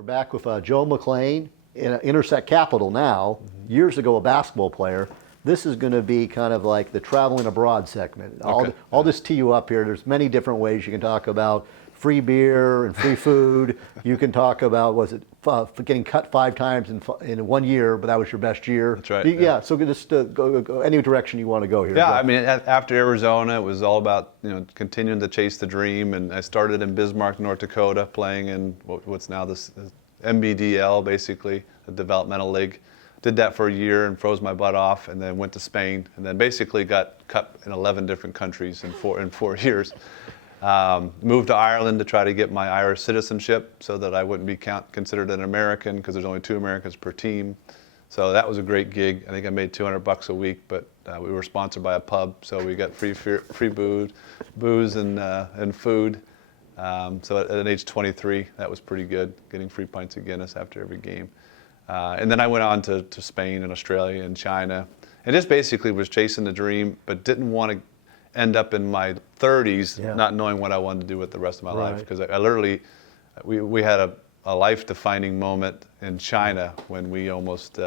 We're back with Joe McLean in Intersect Capital now. Years ago, a basketball player. This is going to be kind of like the traveling abroad segment. Okay. I'll just tee you up here. There's many different ways you can talk about free beer and free food. You can talk about, getting cut 5 times in 1 year, but that was your best year. That's right. Yeah. So just go any direction you want to go here. Yeah, Joe. I mean, after Arizona, it was all about continuing to chase the dream, and I started in Bismarck, North Dakota, playing in what's now this MBDL, basically the developmental league. Did that for a year and froze my butt off, and then went to Spain, and then basically got cut in 11 different countries in four years. Moved to Ireland to try to get my Irish citizenship so that I wouldn't be considered an American, because there's only 2 Americans per team. So that was a great gig. I think I made $200 a week, but we were sponsored by a pub, so we got free booze and food. So at age 23, that was pretty good, getting free pints of Guinness after every game. And then I went on to Spain and Australia and China, and just basically was chasing the dream, but didn't want to end up in my 30s not knowing what I wanted to do with the rest of my life, because I literally, we had a life-defining moment in China when we almost,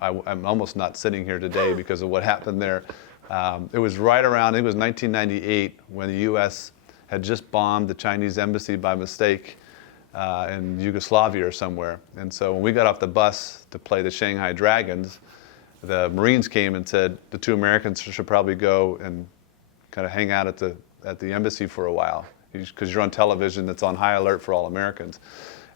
I'm almost not sitting here today because of what happened there. It was right around, it was 1998 when the U.S. had just bombed the Chinese embassy by mistake in Yugoslavia or somewhere. And so when we got off the bus to play the Shanghai Dragons, the Marines came and said the 2 Americans should probably go and kind of hang out at the embassy for a while, because you're on television that's on high alert for all Americans.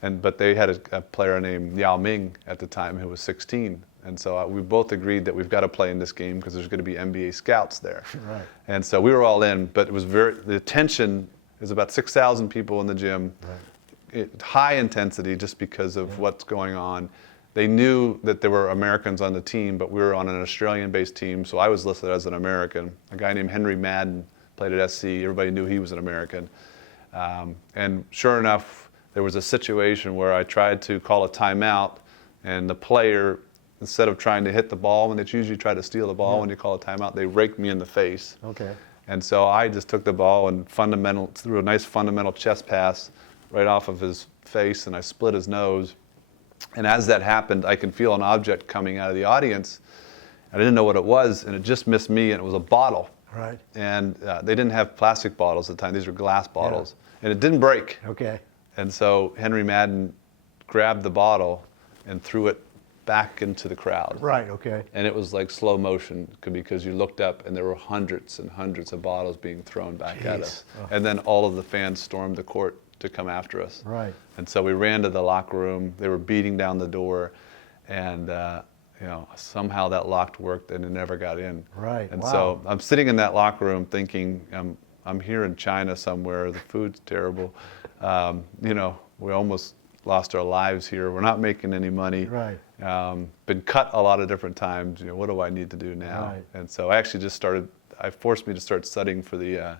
But they had a player named Yao Ming at the time who was 16. And so we both agreed that we've got to play in this game because there's going to be NBA scouts there. Right. And so we were all in, but it was the tension is about 6,000 people in the gym. Right. High intensity just because of what's going on. They knew that there were Americans on the team, but we were on an Australian-based team, so I was listed as an American. A guy named Henry Madden played at SC. Everybody knew he was an American. And sure enough, there was a situation where I tried to call a timeout, and the player, instead of trying to hit the ball, when it's usually try to steal the ball when you call a timeout, they raked me in the face. Okay. And so I just took the ball and threw a nice fundamental chest pass right off of his face, and I split his nose. And as that happened, I can feel an object coming out of the audience. I didn't know what it was, and it just missed me, and it was a bottle. Right. And they didn't have plastic bottles at the time. These were glass bottles. And it didn't break. Okay. And so Henry Madden grabbed the bottle and threw it back into the crowd. Right, okay. And it was like slow motion, because you looked up and there were hundreds and hundreds of bottles being thrown back at us. Oh. And then all of the fans stormed the court to come after us. Right. And so we ran to the locker room. They were beating down the door, and somehow that lock worked, and it never got in. Right. And wow. so I'm sitting in that locker room thinking, I'm here in China somewhere. The food's terrible. We almost lost our lives here. We're not making any money. Right. Been cut a lot of different times. What do I need to do now? Right. And so I actually forced me to start studying for the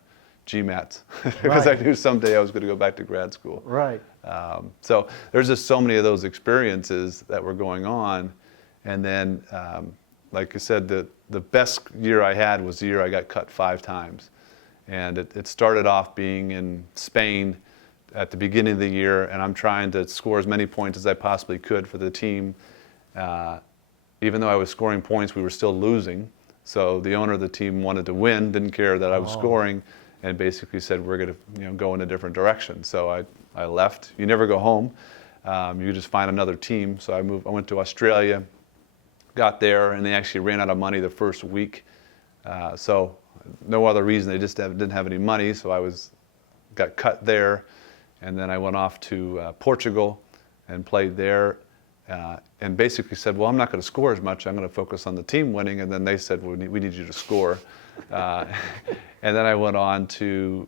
GMATs, because I knew someday I was going to go back to grad school. Right. So there's just so many of those experiences that were going on. And then, like I said, the best year I had was the year I got cut 5 times. And it started off being in Spain at the beginning of the year, and I'm trying to score as many points as I possibly could for the team. Even though I was scoring points, we were still losing. So the owner of the team wanted to win, didn't care that I was scoring, and basically said, we're going to go in a different direction. So I left. You never go home. You just find another team. So I went to Australia, got there, and they actually ran out of money the first week. So no other reason, they just didn't have any money, so I got cut there. And then I went off to Portugal and played there, and basically said, well, I'm not going to score as much. I'm going to focus on the team winning. And then they said, well, we need you to score. And then I went on to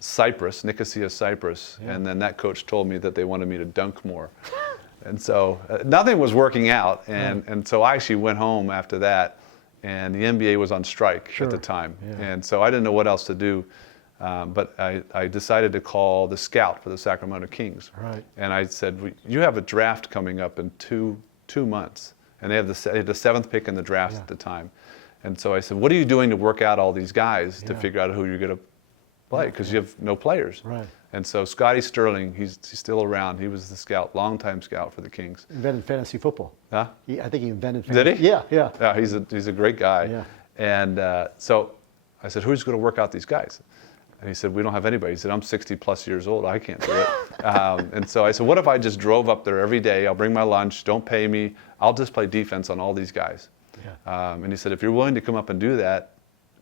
Cyprus, Nicosia, Cyprus. Yeah. And then that coach told me that they wanted me to dunk more. And so nothing was working out. And so I actually went home after that. And the NBA was on strike at the time. Yeah. And so I didn't know what else to do. But I decided to call the scout for the Sacramento Kings. Right. And I said, you have a draft coming up in two months. And they had the 7th pick in the draft at the time. And so I said, what are you doing to work out all these guys to figure out who you're going to play because you have no players. Right. And so Scotty Sterling, he's still around. He was the scout, longtime scout for the Kings. Invented fantasy football. Huh? I think he invented Did fantasy. he? Yeah, yeah. Yeah, he's a great guy. Yeah. And so I said, who's going to work out these guys? And he said, we don't have anybody. He said, I'm 60 plus years old. I can't do it. And so I said, what if I just drove up there every day? I'll bring my lunch. Don't pay me. I'll just play defense on all these guys. Yeah. And he said, if you're willing to come up and do that,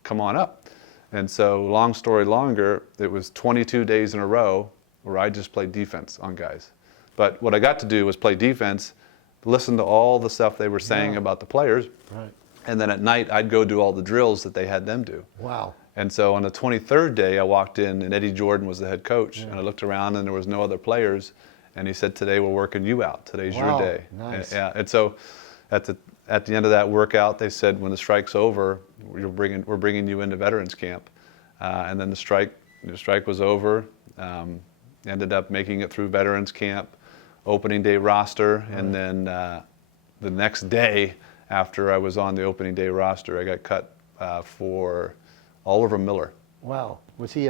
come on up. And so long story longer, it was 22 days in a row where I just played defense on guys. But what I got to do was play defense, listen to all the stuff they were saying about the players. Right. And then at night, I'd go do all the drills that they had them do. Wow. And so on the 23rd day, I walked in, and Eddie Jordan was the head coach. And I looked around, and there was no other players. And he said, today we're working you out. Today's your day. Nice. And so at the end of that workout, they said, when the strike's over, we're bringing you into veterans camp. And then the strike was over. Ended up making it through veterans camp, opening day roster. Right. And then the next day after I was on the opening day roster, I got cut for Oliver Miller. Wow. Was he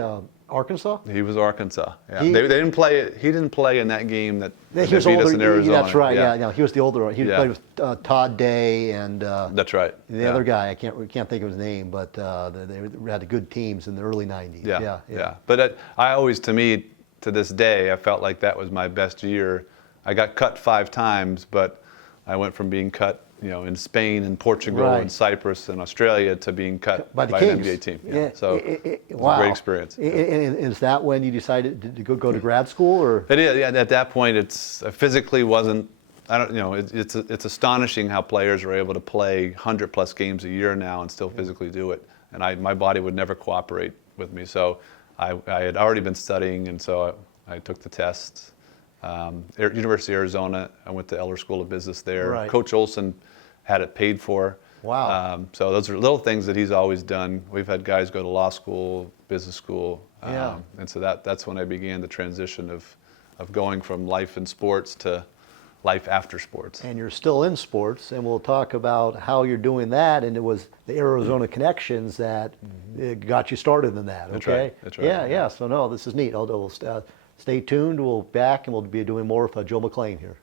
Arkansas? He was Arkansas. Yeah. He didn't play. He didn't play in that game that he was beat us older. in Arizona. That's right. Yeah. No, he was the older one. He played with Todd Day and that's right. the other guy. I can't think of his name, but they had good teams in the early '90s. Yeah. But to me, to this day, I felt like that was my best year. I got cut 5 times, but I went from being cut, in Spain and Portugal and Cyprus and Australia to being cut by an NBA team. Yeah. So it was wow. a great experience. And is that when you decided to go to grad school, or? It is. Yeah. At that point, I physically wasn't. I don't. It's astonishing how players are able to play 100+ games a year now and still physically do it. And my body would never cooperate with me. So I had already been studying, and so I took the tests. University of Arizona, I went to Eller School of Business there. Right. Coach Olson had it paid for. Wow. So those are little things that he's always done. We've had guys go to law school, business school. And so that's when I began the transition of going from life in sports to life after sports. And you're still in sports, and we'll talk about how you're doing that. And it was the Arizona connections that got you started in that. Okay. That's right. Yeah. So no, this is neat. I'll stay tuned. We'll back, and we'll be doing more with Joe McLean here.